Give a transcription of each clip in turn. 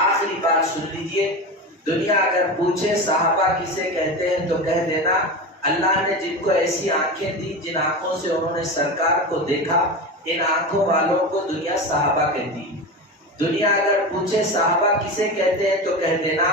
آخری بات سن لیجئے، دنیا اگر پوچھے صحابہ کسے کہتے ہیں تو کہہ دینا اللہ نے جن کو ایسی آنکھیں دی جن آنکھوں سے انہوں نے سرکار کو دیکھا، ان آنکھوں والوں کو دنیا صحابہ کہتی ہے۔ دنیا اگر پوچھے صحابہ کسے کہتے ہیں تو کہہ دینا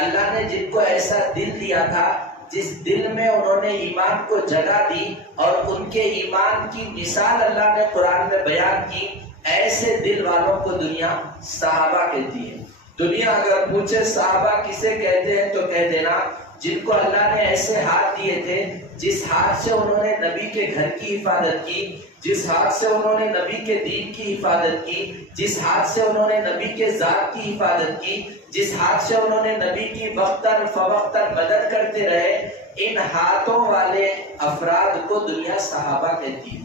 اللہ نے جن کو ایسا دل دیا تھا جس دل میں انہوں نے ایمان کو جگہ دی اور ان کے ایمان کی مثال اللہ نے قرآن میں بیان کی، ایسے دل والوں کو دنیا صحابہ کہتی ہے۔ دنیا اگر پوچھے صحابہ کسے کہتے ہیں تو کہہ دینا جن کو اللہ نے ایسے ہاتھ دیے تھے جس ہاتھ سے انہوں نے نبی کے گھر کی حفاظت کی، جس ہاتھ سے انہوں نے نبی کے دین کی حفاظت کی، جس ہاتھ سے انہوں نے نبی کے ذات کی حفاظت کی، جس ہاتھ سے انہوں نے نبی کی وقتاً فوقتاً مدد کرتے رہے، ان ہاتھوں والے افراد کو دنیا صحابہ کہتی ہے۔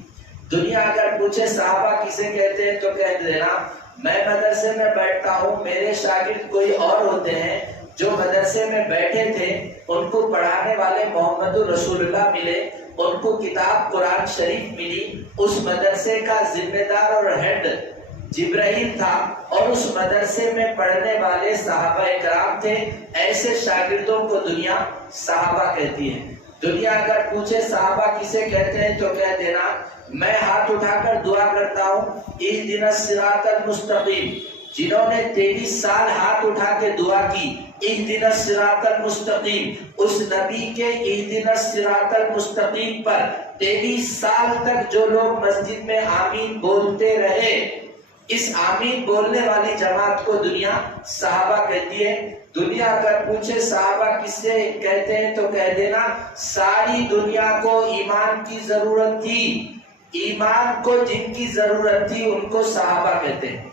دنیا اگر پوچھے صحابہ کسے کہتے ہیں تو کہہ دینا میں مدرسے میں بیٹھتا ہوں، میرے شاگرد کوئی اور ہوتے ہیں جو مدرسے میں بیٹھے تھے، ان کو پڑھانے والے محمد رسول اللہ ملے، ان کو کتاب قرآن شریف ملی، اس مدرسے کا ذمہ دار اور ہیڈ جبرائیل تھا اور اس مدرسے میں پڑھنے والے صحابہ اکرام تھے، ایسے شاگردوں کو دنیا صحابہ کہتی ہے۔ دنیا اگر پوچھے صحابہ کسے کہتے ہیں تو کہہ دینا میں ہاتھ اٹھا کر دعا کرتا ہوں اہدنا الصراط المستقیم، جنہوں نے 23 سال ہاتھ اٹھا کے دعا کی اہدنا الصراط المستقیم، اس نبی کے اہدنا الصراط المستقیم پر 23 سال تک جو لوگ مسجد میں آمین بولتے رہے، اس آمین بولنے والی جماعت کو دنیا صحابہ کہتی ہے۔ دنیا اگر پوچھے صحابہ کسے کہتے ہیں تو کہہ دینا ساری دنیا کو ایمان کی ضرورت تھی، ایمان کو جن کی ضرورت تھی ان کو صحابہ کہتے ہیں۔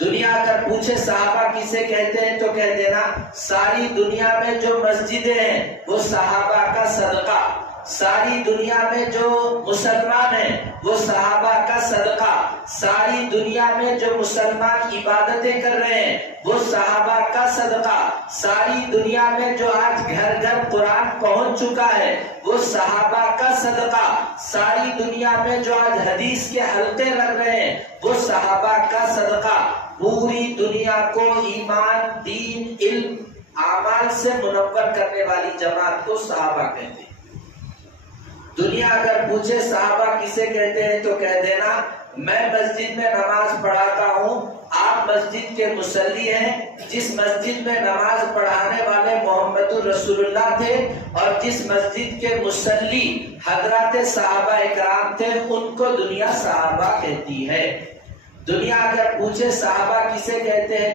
دنیا اگر پوچھے صحابہ کسے کہتے ہیں تو کہہ دینا ساری دنیا میں جو مسجدیں ہیں وہ صحابہ کا صدقہ، ساری دنیا میں جو مسلمان ہیں وہ صحابہ کا صدقہ، ساری دنیا میں جو مسلمان عبادتیں کر رہے ہیں وہ صحابہ کا صدقہ، ساری دنیا میں جو آج گھر گھر قرآن پہنچ چکا ہے وہ صحابہ کا صدقہ، ساری دنیا میں جو آج حدیث کے حلقے لگ رہے ہیں وہ صحابہ کا صدقہ۔ پوری دنیا کو ایمان، دین، علم، اعمال سے منور کرنے والی جماعت کو صحابہ کہتے ہیں۔ دنیا اگر پوچھے صحابہ کسے کہتے ہیں تو کہہ دینا میں مسجد میں نماز پڑھاتا ہوں، آپ مسجد کے مصلی ہیں، جس مسجد میں نماز پڑھانے والے محمد رسول اللہ تھے اور جس مسجد کے مصلی حضرات صحابہ اکرام تھے ان کو دنیا صحابہ کہتی ہے۔ دنیا اگر پوچھے صحابہ کسے کہتے ہیں